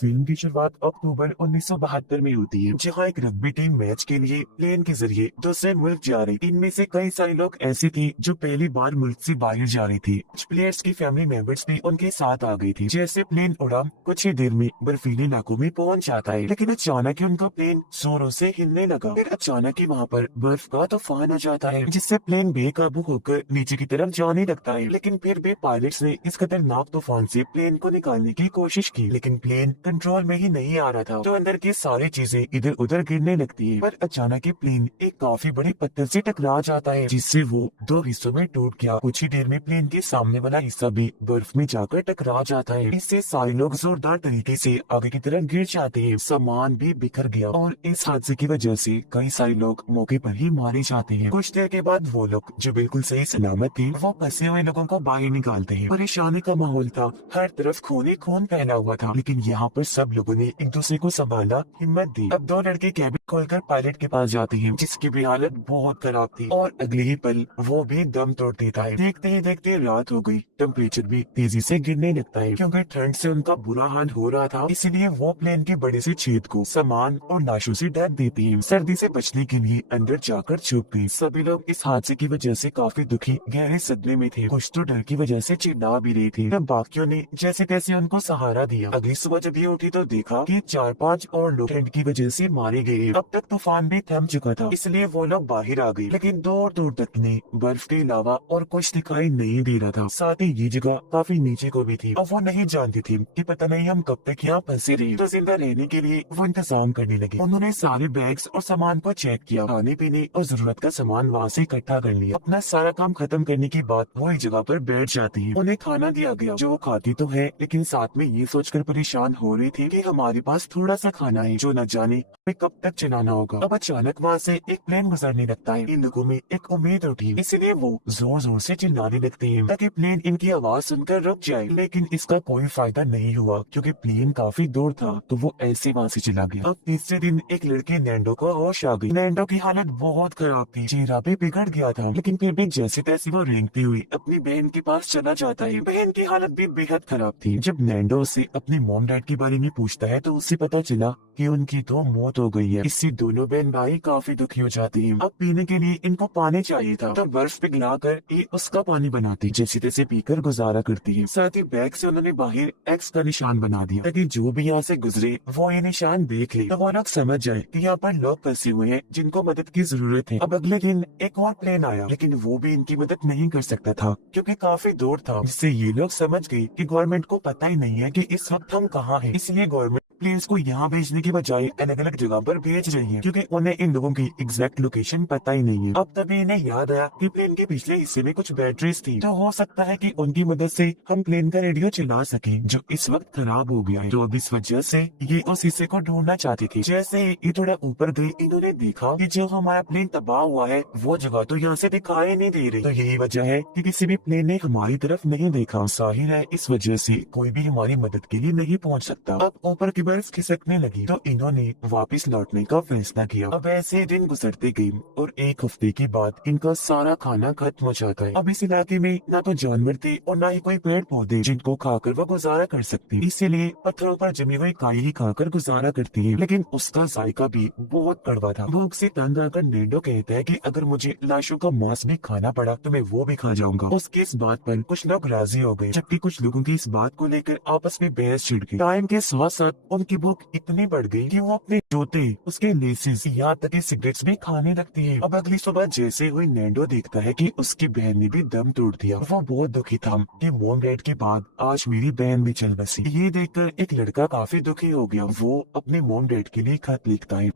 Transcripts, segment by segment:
Film की शुरुआत अक्टूबर 1972 में होती है, जहां एक रग्बी टीम मैच के लिए प्लेन के जरिए दूसरे मुल्क जा रही। इनमें से कई सारे लोग ऐसे थे जो पहली बार मुल्क से बाहर जा रहे थे। कुछ प्लेयर्स की फैमिली मेंबर्स भी उनके साथ आ गई थी। जैसे प्लेन उड़ा, कुछ ही देर में बर्फीले इलाकों में पहुंच जाता है, लेकिन अचानक ही उनका प्लेन जोरों से हिलने लगा। फिर अचानक ही वहाँ पर बर्फ का तूफान आ जाता है, जिससे प्लेन बेकाबू होकर नीचे की तरफ जाने लगता है। लेकिन फिर भी पायलट्स ने इस खतरनाक तूफान से प्लेन को निकालने की कोशिश की, लेकिन प्लेन कंट्रोल में ही नहीं आ रहा था। तो अंदर की सारी चीजें इधर उधर गिरने लगती है। पर अचानक ही प्लेन एक काफी बड़े पत्थर से टकरा जाता है, जिससे वो दो हिस्सों में टूट गया। कुछ ही देर में प्लेन के सामने वाला हिस्सा भी बर्फ में जाकर टकरा जाता है। इससे सारे लोग जोरदार तरीके से आगे की तरफ गिर जाते हैं। सामान भी बिखर गया और इस हादसे की वजह से कई सारे लोग मौके पर ही मारे जाते हैं। कुछ देर के बाद वो लोग जो बिल्कुल सही सलामत थे, वो फंसे हुए लोगों को बाहर निकालते हैं। परेशानी का माहौल था, हर तरफ खून ही खून फैला हुआ था, लेकिन यहाँ पर सब लोगों ने एक दूसरे को संभाला, हिम्मत दी। अब दो लड़के कैबिन खोलकर पायलट के पास जाते हैं, जिसकी भी हालत बहुत खराब थी और अगले ही पल वो भी दम तोड़ देता है। देखते ही देखते रात हो गई। टेम्परेचर भी तेजी से गिरने लगता है, क्योंकि ठंड से उनका बुरा हाल हो रहा था। इसलिए वो प्लेन के बड़े से छेद को सामान और लाशों से ढक देते हैं। सर्दी से बचने के लिए अंदर जाकर छुप गए। सभी लोग इस हादसे की वजह से काफी दुखी, गहरे सदमे में थे। कुछ तो डर की वजह से चिल्ला भी रहे थे। तब बाकियों ने जैसे तैसे उनको सहारा दिया। अगली सुबह जब ये उठी तो देखा कि 4-5 और लोग ठंड की वजह से मारे गए। अब तक तूफान भी थम चुका था, इसलिए वो लोग बाहर आ गए, लेकिन दूर दूर तक ने बर्फ के अलावा और कुछ दिखाई नहीं दे रहा था। साथ ही ये जगह काफी नीचे को भी थी और वो नहीं जानती थी कि पता नहीं हम कब तक यहाँ फंसे रहे। तो जिंदा रहने के लिए वो इंतजाम करने लगे। उन्होंने सारे बैग्स और सामान को चेक किया, खाने पीने और जरूरत का सामान वहाँ से इकट्ठा कर लिया। अपना सारा काम खत्म करने के बाद वो एक जगह पर बैठ जाती है। उन्हें खाना दिया गया, जो वो खाती तो है, लेकिन साथ में ये सोचकर परेशान हो रही थी कि हमारे पास थोड़ा सा खाना है, जो न जाने हमें कब तक चलाना होगा। अब अचानक वहाँ से एक प्लेन गुजरने लगता है। इन लोगों में एक उम्मीद उठी, इसलिए वो जोर जोर से चिल्लाने लगते हैं ताकि प्लेन इनकी आवाज सुनकर रुक जाए। लेकिन इसका कोई फायदा नहीं हुआ, क्योंकि प्लेन काफी दूर था, तो वो ऐसे वहाँ से चला गया। अब तीसरे दिन एक लड़के नैंडो को होश आ गई। नैंडो की हालत बहुत खराब थी, चेहरा भी बिगड़ गया था, लेकिन फिर भी जैसे तैसे वो रेंगते हुए अपनी बहन के पास चला जाता है। बहन की हालत भी बेहद खराब थी। जब नैंडो से अपने मॉम डैड के बारे में पूछता है तो उसे पता चला कि उनकी तो मौत हो गई है। इससे दोनों बहन भाई काफी दुखी हो जाती हैं। अब पीने के लिए इनको पानी चाहिए था, तो बर्फ पिघलाकर ये उसका पानी बनाती, जैसे तैसे पीकर गुजारा करती है। साथ ही बैग से उन्होंने बाहर एक्स का निशान बना दिया, ताकि जो भी यहाँ से गुजरे वो ये निशान देख ले, तो वो लोग समझ जाए कि यहाँ पर लोग फंसे हुए हैं जिनको मदद की जरूरत है। अब अगले दिन एक और प्लेन आया, लेकिन वो भी इनकी मदद नहीं कर सकता था, क्योंकि काफी दूर था। जिससे ये लोग समझ गए कि गवर्नमेंट को पता ही नहीं है कि इस वक्त हम कहाँ हैं। इसलिए गवर्नमेंट प्लेन्स को यहाँ भेजने की बजाय अलग अलग जगह पर भेज रही है, क्योंकि उन्हें इन लोगों की एग्जैक्ट लोकेशन पता ही नहीं है। अब तभी इन्हें याद आया कि प्लेन के पिछले हिस्से में कुछ बैटरीज थी, तो हो सकता है कि उनकी मदद से हम प्लेन का रेडियो चला सकें, जो इस वक्त खराब हो गया है। तो अब इस वजह से ये उस हिस्से को ढूंढना चाहती थी। जैसे ये थोड़ा ऊपर गई, इन्होंने देखा कि जो हमारा प्लेन तबाह हुआ है वो जगह तो यहाँ से दिखाई नहीं दे रही। तो यही वजह है कि किसी भी प्लेन ने हमारी तरफ नहीं देखा। जाहिर है इस वजह से कोई भी हमारी मदद के लिए नहीं पहुँच सकता। अब ऊपर की बर्फ खिसकने लगी, तो इन्होंने वापस लौटने का फैसला किया। अब ऐसे दिन गुजरते गए और एक हफ्ते के बाद इनका सारा खाना खत्म हो जाता है। अब इस इलाके में ना तो जानवर थे और ना ही कोई पेड़ पौधे जिनको खाकर वो गुजारा कर सकते, इसीलिए पत्थरों पर जमी हुई काई ही खाकर गुजारा करती है। लेकिन उसका जायका भी बहुत कड़वा था। भूख से तंग आकर नैंडो कहता है कि अगर मुझे लाशों का मांस भी खाना पड़ा तो मैं वो भी खा जाऊंगा। उसकी इस बात पर कुछ लोग राजी हो गए, जबकि कुछ लोगों की इस बात को लेकर आपस में बहस छिड़ गई। टाइम के साथ साथ उनकी भूख इतनी बढ़ गई कि वो अपने जूते, उसके लेसेस, यहाँ तक कि सिगरेट्स भी खाने लगती है। अब अगली सुबह जैसे हुई नैंडो देखता है कि उसकी बहन ने भी दम तोड़ दिया। वो बहुत दुखी था कि मॉम डैड के बाद आज मेरी बहन भी चल बसी। ये देखकर एक लड़का काफी दुखी हो गया। वो अपने मॉम डैड के लिए खत लिखता है।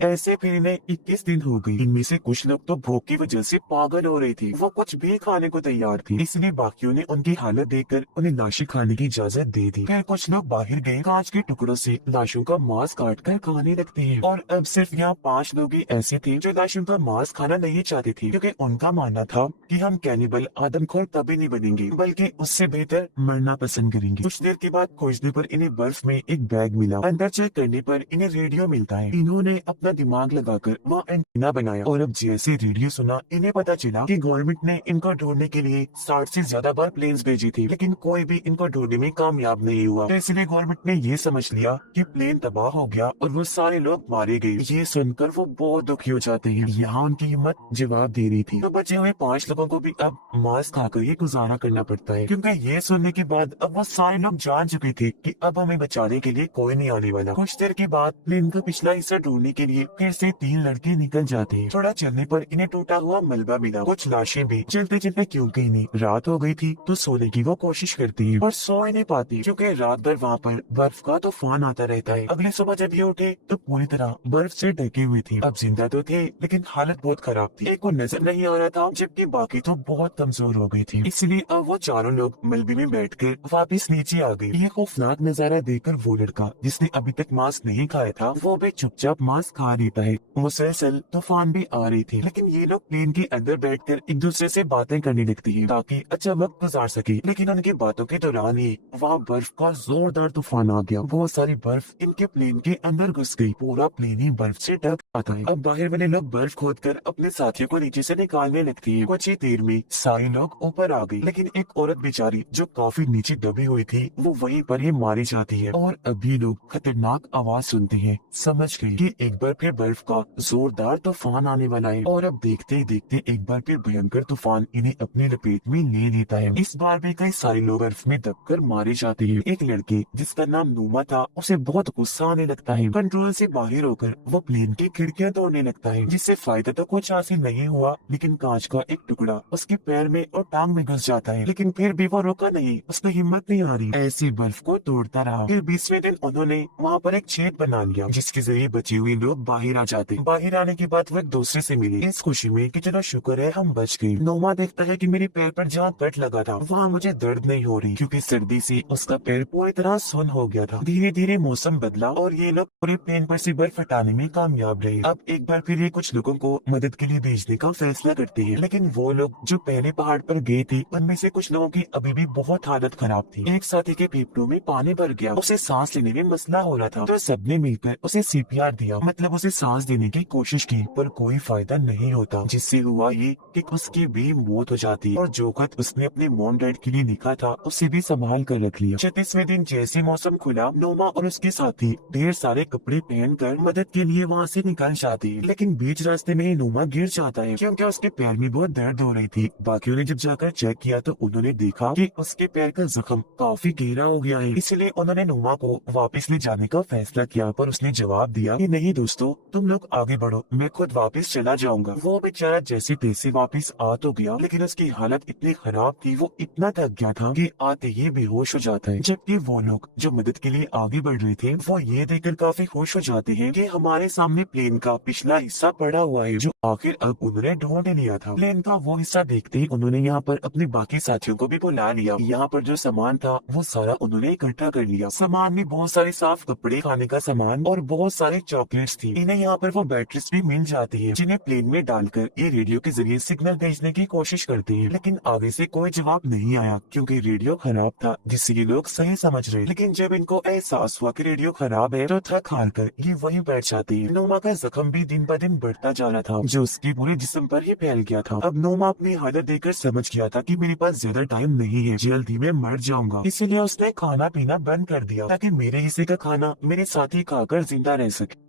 ऐसे फिर इन्हें 21 दिन हो गई। इनमें से कुछ लोग तो भूख की वजह से पागल हो रहे थे, वो कुछ भी खाने को तैयार थे, इसलिए बाकियों ने उनकी हालत देखकर उन्हें लाशें खाने की इजाजत दे दी। फिर कुछ लोग बाहर गए, कांच के टुकड़ों से लाशों का मांस काट कर खाने लगते हैं। और अब सिर्फ यहाँ 5 लोग ही ऐसे थे जो लाशों का मांस खाना नहीं चाहते थे, क्योंकि उनका मानना था कि हम कैनिबल आदमखोर कभी नहीं बनेंगे, बल्कि उससे बेहतर मरना पसंद करेंगे। कुछ देर के बाद खोजने पर इन्हें बर्फ में एक बैग मिला। अंदर चेक करने पर इन्हें रेडियो मिलता है। इन्होंने अपना अपना दिमाग लगाकर वो एंटीना बनाया और अब जैसे रेडियो सुना इन्हें पता चला कि गवर्नमेंट ने इनको ढूंढने के लिए 60 से ज्यादा बार प्लेन्स भेजी थी, लेकिन कोई भी इनको ढूंढने में कामयाब नहीं हुआ। तो इसलिए गवर्नमेंट ने ये समझ लिया कि प्लेन तबाह हो गया और वो सारे लोग मारे गए। ये सुनकर वो बहुत दुखी हो जाते हैं। यहाँ उनकी हिम्मत जवाब दे रही थी। तो बचे हुए 5 लोगों को भी अब मांस खाकर ही गुजारा करना पड़ता है, क्योंकि ये सुनने के बाद अब वो सारे लोग जान चुके थे कि अब हमें बचाने के लिए कोई नहीं आने वाला। कुछ देर के बाद प्लेन का पिछला हिस्सा ढूंढने के लिए फिर से 3 लड़के निकल जाते हैं। थोड़ा चलने पर इन्हें टूटा हुआ मलबा मिला, कुछ लाशें भी। चलते चलते क्योंकि इन्हें रात हो गई थी तो सोने की वो कोशिश करती है, पर सो ही नहीं पाती क्योंकि रात भर वहाँ पर बर्फ का तूफान आता रहता है। अगली सुबह जब ये उठे तो पूरी तरह बर्फ से ढके हुए थे। अब जिंदा तो थे लेकिन हालत बहुत खराब थी। एक को नजर नहीं आ रहा था जबकि बाकी तो बहुत कमजोर हो गई थी। इसलिए अब वो चारों लोग मलबे में बैठकर वापस नीचे आ गए। ये खौफनाक नजारा देखकर वो लड़का जिसने अभी तक मांस नहीं खाया था वो भी चुपचाप मांस खा लेता है। मुसलसल तूफान भी आ रही थी, लेकिन ये लोग प्लेन के अंदर बैठकर एक दूसरे से बातें करने लगती है ताकि अच्छा वक्त गुजार सके। लेकिन उनकी बातों के दौरान ही वहाँ बर्फ का जोरदार तूफान आ गया। बहुत सारी बर्फ इनके प्लेन के अंदर घुस गई। पूरा प्लेन ही बर्फ से ढक आता है। अब बाहर वाले लोग बर्फ खोदकर अपने साथियों को नीचे से निकालने लगती है। कुछ ही देर में सारे लोग ऊपर आ गए, लेकिन एक औरत बेचारी जो काफी नीचे दबी हुई थी वो वहीं पर ही मारी जाती है। और अभी लोग खतरनाक आवाज सुनते हैं, समझ गए कि एक बार फिर बर्फ का जोरदार तूफान आने वाला है। और अब देखते ही देखते एक बार फिर भयंकर तूफान इन्हें अपने लपेट में ले लेता है। इस बार भी कई सारे लोग बर्फ में दबकर मारे जाते हैं। एक लड़के जिसका नाम नूमा था उसे बहुत गुस्सा आने लगता है। कंट्रोल से बाहर होकर वो प्लेन की खिड़कियां तोड़ने लगता है, जिससे फायदा तो कुछ हासिल नहीं हुआ, लेकिन कांच का एक टुकड़ा उसके पैर में और टांग में घुस जाता है। लेकिन फिर भी वो रुका नहीं, उसकी हिम्मत नहीं आ रही, ऐसे बर्फ को तोड़ता रहा। फिर 20वें दिन उन्होंने वहाँ पर एक छेद बना लिया जिसके जरिए बचे हुए लोग बाहर आ जाते। बाहर आने के बाद वो एक दूसरे से मिले इस खुशी में कि चलो शुक्र है हम बच गए। नोमा देखता है कि मेरे पैर पर जहाँ कट लगा था वहाँ मुझे दर्द नहीं हो रही, क्योंकि सर्दी से उसका पैर पूरी तरह सुन्न हो गया था। धीरे धीरे मौसम बदला और ये लोग पूरे प्लेन पर से बर्फ हटाने में कामयाब रहे। अब एक बार फिर ये कुछ लोगों को मदद के लिए भेजने का फैसला करते हैं, लेकिन वो लोग जो पहले पहाड़ पर गए थे उनमें से कुछ लोगों की अभी भी बहुत हालत खराब थी। एक साथी के फेफड़ों में पानी भर गया, उसे सांस लेने में मसला हो रहा था, तो सबने मिलकर उसे सीपीआर दिया, मतलब उसे सांस देने की कोशिश की, पर कोई फायदा नहीं होता। जिससे हुआ ये कि उसकी भी मौत हो जाती है और जो खत उसने अपने मॉम डैड के लिए लिखा था उसे भी संभाल कर रख लिया। 36वें दिन जैसे मौसम खुला, नोमा और उसके साथी ढेर सारे कपड़े पहनकर मदद के लिए वहाँ से निकल जाते हैं, लेकिन बीच रास्ते में ही नोमा गिर जाता है क्योंकि उसके पैर में बहुत दर्द हो रही थी। बाकियों ने जब जाकर चेक किया तो उन्होंने देखा कि उसके पैर का जख्म काफी गहरा हो गया है, इसलिए उन्होंने नोमा को वापस ले जाने का फैसला किया, पर उसने जवाब दिया कि नहीं दोस्तों, तुम लोग आगे बढ़ो, मैं खुद वापस चला जाऊंगा। वो बेचारा जैसे तैसे वापस आ तो गया, लेकिन उसकी हालत इतनी खराब थी, वो इतना थक गया था कि आते ही बेहोश हो जाता है। जबकि वो लोग जो मदद के लिए आगे बढ़ रहे थे वो ये देखकर काफी खुश हो जाते हैं कि हमारे सामने प्लेन का पिछला हिस्सा पड़ा हुआ है जो आखिर अब उन्होंने ढूंढ लिया था। प्लेन का वो हिस्सा देखते ही उन्होंने यहाँ पर अपने बाकी साथियों को भी बुला लिया। यहाँ पर जो सामान था वो सारा उन्होंने इकट्ठा कर लिया। सामान में बहुत सारे साफ कपड़े, खाने का सामान और बहुत सारे चॉकलेट्स थी। इन्हें यहाँ पर वो बैटरीज भी मिल जाती है जिन्हें प्लेन में डालकर ये रेडियो के जरिए सिग्नल भेजने की कोशिश करते हैं, लेकिन आगे से कोई जवाब नहीं आया क्योंकि रेडियो खराब था, जिससे ये लोग सही समझ रहे। लेकिन जब इनको एहसास हुआ कि रेडियो खराब है तो थक हार कर ये वहीं बैठ जाते हैं। नोमा का जख्म भी दिन ब दिन बढ़ता जा रहा था जो उसके पूरे जिस्म पर ही फैल गया था। अब नोमा अपनी हालत देखकर समझ गया था कि मेरे पास ज्यादा टाइम नहीं है, जल्दी में मर जाऊंगा, इसलिए उसने खाना पीना बंद कर दिया ताकि मेरे हिस्से का खाना मेरे साथी खाकर जिंदा रह सके।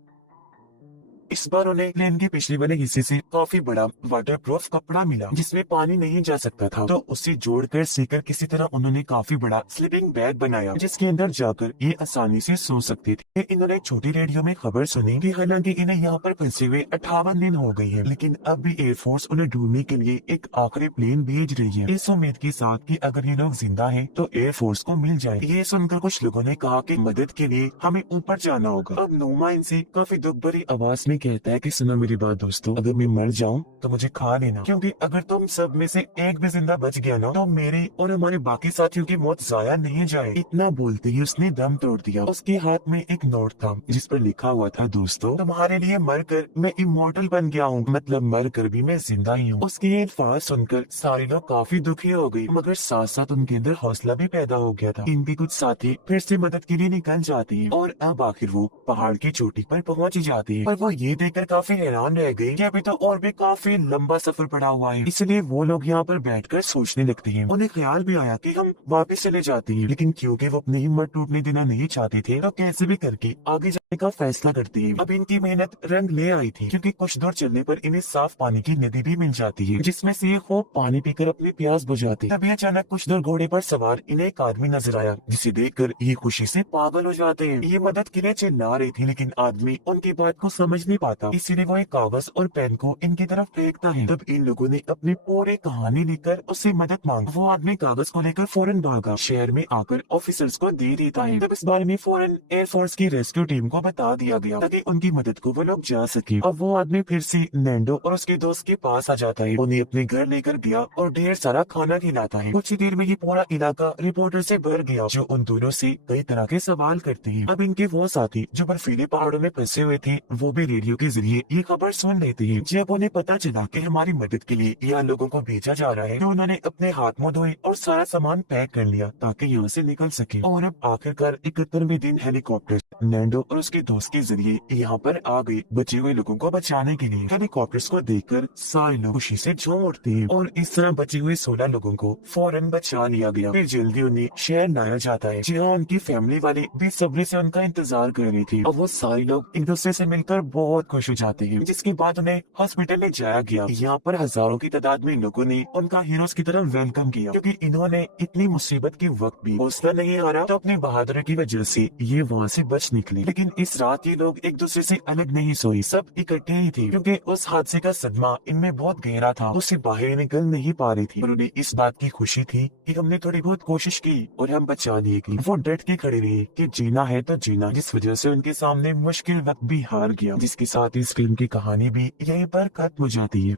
इस बार उन्हें प्लेन के पिछले वाले हिस्से से काफी बड़ा वाटरप्रूफ कपड़ा मिला जिसमें पानी नहीं जा सकता था, तो उसे जोड़कर सीकर किसी तरह उन्होंने काफी बड़ा स्लीपिंग बैग बनाया जिसके अंदर जाकर ये आसानी से सो सकते थे। इन्होंने एक छोटी रेडियो में खबर सुनी कि हालांकि इन्हें यहाँ पर फंसे हुए 58 दिन हो गए हैं, लेकिन अब भी एयरफोर्स उन्हें ढूंढने के लिए एक आखिरी प्लेन भेज रही है, इस उम्मीद के साथ कि अगर ये लोग जिंदा हैं तो एयरफोर्स को मिल जाए। ये सुनकर कुछ लोगों ने कहा कि मदद के लिए हमें ऊपर जाना होगा। अब नोमा इनसे काफी दुख भरी आवाज में कहता है कि सुनो मेरी बात दोस्तों, अगर मैं मर जाऊं तो मुझे खा लेना, क्योंकि अगर तुम सब में से एक भी जिंदा बच गया ना तो मेरे और हमारे बाकी साथियों की मौत जाया नहीं जाए। इतना बोलते ही उसने दम तोड़ दिया। उसके हाथ में एक नोट था जिस पर लिखा हुआ था, दोस्तों तुम्हारे लिए मरकर मैं इमोर्टल बन गया हूँ, मतलब मर कर भी मैं जिंदा ही हूँ। उसकी ये अल्फाज सुनकर सारे लोग काफी दुखी हो गए, मगर साथ साथ उनके अंदर हौसला भी पैदा हो गया था। इनके कुछ साथी फिर से मदद के लिए निकल जाते हैं और अब आखिर वो पहाड़ की चोटी पर पहुँच जाते हैं, पर वो ये देखकर काफी हैरान रह गए कि अभी तो और भी काफी लंबा सफर पड़ा हुआ है, इसलिए वो लोग यहाँ पर बैठकर सोचने लगते हैं। उन्हें ख्याल भी आया कि हम वापस चले जाते हैं, लेकिन क्योंकि वो अपनी हिम्मत टूटने देना नहीं चाहते थे तो कैसे भी करके आगे जाने का फैसला करते हैं। अब इनकी मेहनत रंग ले आई थी, क्योंकि कुछ दूर चलने पर इन्हें साफ पानी की नदी भी मिल जाती है, जिसमें से ये खूब पानी पीकर अपनी प्यास बुझाते। तभी अचानक कुछ दूर घोड़े पर सवार इन्हें एक आदमी नजर आया, जिसे देखकर ये खुशी से पागल हो जाते हैं। ये मदद के लिए चिल्ला रही थी, लेकिन आदमी उनकी बात को समझ नहीं पाता, इसीलिए वो एक कागज और पेन को इनकी तरफ फेंकता है। तब इन लोगों ने अपनी पूरी कहानी लिखकर उससे मदद मांगी। वो आदमी कागज को लेकर फौरन भागा, शहर में आकर ऑफिसर्स को दे देता है। तब इस बारे में फौरन एयरफोर्स की रेस्क्यू टीम को बता दिया गया, ताकि उनकी मदद को वो लोग जा सके। अब वो आदमी फिर से नैंडो और उसके दोस्त के पास आ जाता है, उन्हें अपने घर लेकर गया और ढेर सारा खाना खिलाता है। कुछ ही देर में ये पूरा इलाका रिपोर्टर से भर गया, जो उन दोनों से कई तरह के सवाल करते हैं। अब इनके वो साथी जो बर्फीले पहाड़ों में फंसे हुए थे, वो भी रेडियो के जरिए ये खबर सुन लेते हैं। जब उन्हें पता चला कि हमारी मदद के लिए यहाँ लोगों को भेजा जा रहा है, तो उन्होंने अपने हाथ मुंह धोए और सारा सामान पैक कर लिया ताकि यहाँ से निकल सके। और अब आखिरकार 71वें दिन हेलीकॉप्टर नैंडो और उसके दोस्त के जरिए यहाँ पर आ गए बचे हुए लोगों को बचाने के लिए। हेलीकॉप्टर्स को देखकर सारे लोग खुशी से झूम उठते हैं और इस तरह बचे हुए 16 लोगों को फौरन बचा लिया गया। फिर जल्दी उन्हें शहर लाया जाता है, जहाँ उनकी फैमिली वाले बेसब्री से उनका इंतजार कर रहे थे। अब वो सारे लोग एक दूसरे से मिलकर बहुत खुश हो जाते हैं, जिसके बाद उन्हें हॉस्पिटल ले जाया गया। यहाँ पर हजारों की तादाद में लोगों ने उनका हीरोज की तरह वेलकम किया, क्योंकि इन्होंने इतनी मुसीबत के वक्त भी हौसला नहीं हारा, तो अपनी बहादुरी की वजह से ये वहाँ से बच निकले। लेकिन इस रात ये लोग एक दूसरे से अलग नहीं सोए, सब इकट्ठे ही थे, क्योंकि उस हादसे का सदमा इनमें बहुत गहरा था, उससे बाहर निकल नहीं पा रही थी। और उन्हें इस बात की खुशी थी कि हमने थोड़ी बहुत कोशिश की और हम बचा लिए गए। वो डट के खड़े रहे कि जीना है तो जीना, जिस वजह से उनके सामने मुश्किल वक्त भी हार गया। जिसके साथ इस फिल्म की कहानी भी यहीं पर खत्म हो जाती है।